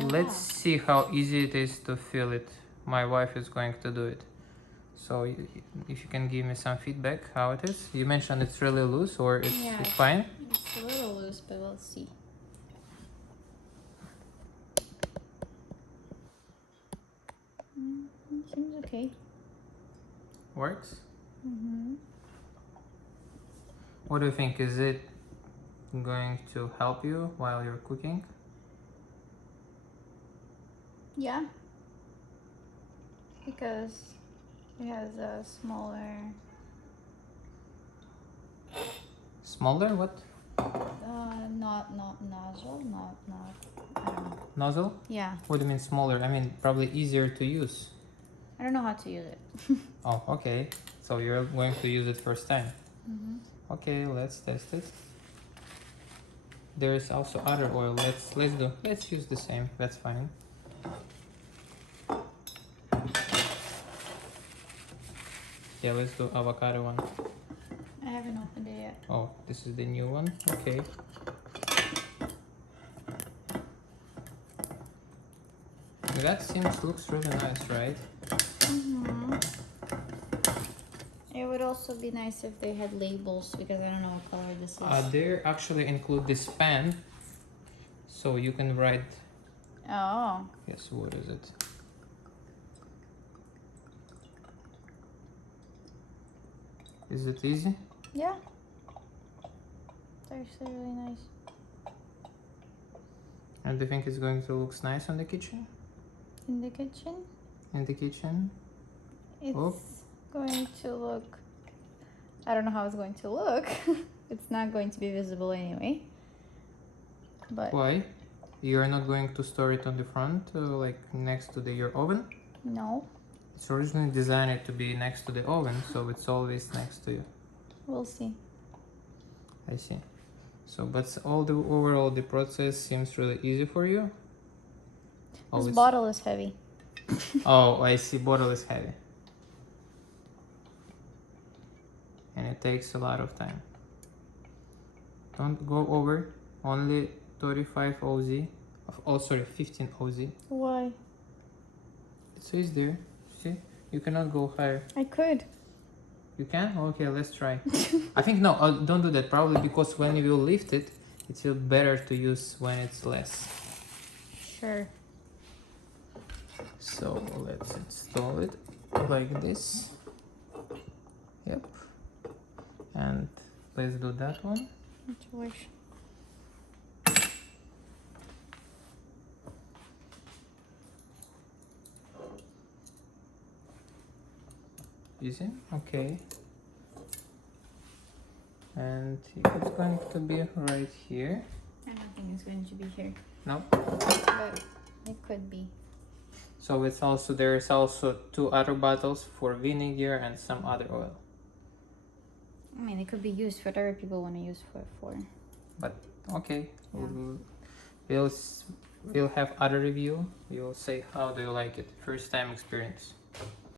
let's see how easy it is to fill it. My wife is going to do it. So if you can give me some feedback how it is. You mentioned it's really loose or it's fine? It's a little loose, but we'll see. Seems okay. Works? Mm-hmm. What do you think? Is it going to help you while you're cooking? Yeah. Because it has a smaller... Smaller? What? Not nozzle, not, I don't know. Nozzle? Yeah. What do you mean smaller? I mean probably easier to use. I don't know how to use it. Oh, okay. So you're going to use it first time. Mm-hmm. Okay, let's test it. There is also other oil. Let's use the same. That's fine. Yeah, let's do avocado one. I haven't opened it yet. Oh, this is the new one. Okay. That looks really nice, right? Mm-hmm. It would also be nice if they had labels because I don't know what color this is. They actually include this pen, so you can write. Oh. Yes, what is it? Is it easy? Yeah. It's actually really nice. And do you think it's going to look nice on the kitchen? In the kitchen? In the kitchen? It's Oh. going to look... I don't know how it's going to look. It's not going to be visible anyway. But Why? You're not going to store it on the front, like next to your oven? no. It's originally designed to be next to the oven, so it's always next to you. We'll see. I see. So, but overall the process seems really easy for you? This bottle is heavy. Oh, I see. Bottle is heavy. And it takes a lot of time. Don't go over. Only 35 OZ. Oh, sorry, 15 OZ. Why? It says there. See? You cannot go higher. I could. You can? Okay, let's try. I think no, don't do that. Probably because when you will lift it, it will better to use when it's less. Sure. So let's install it like this. Yep. And let's do that one. What you wish. Easy. Okay. And it's going to be right here. I don't think it's going to be here. No. But it could be. So there is also 2 other bottles for vinegar and some other oil. I mean, it could be used for whatever people want to use for. But okay, Yeah. we'll have other review. We'll say how do you like it, first time experience.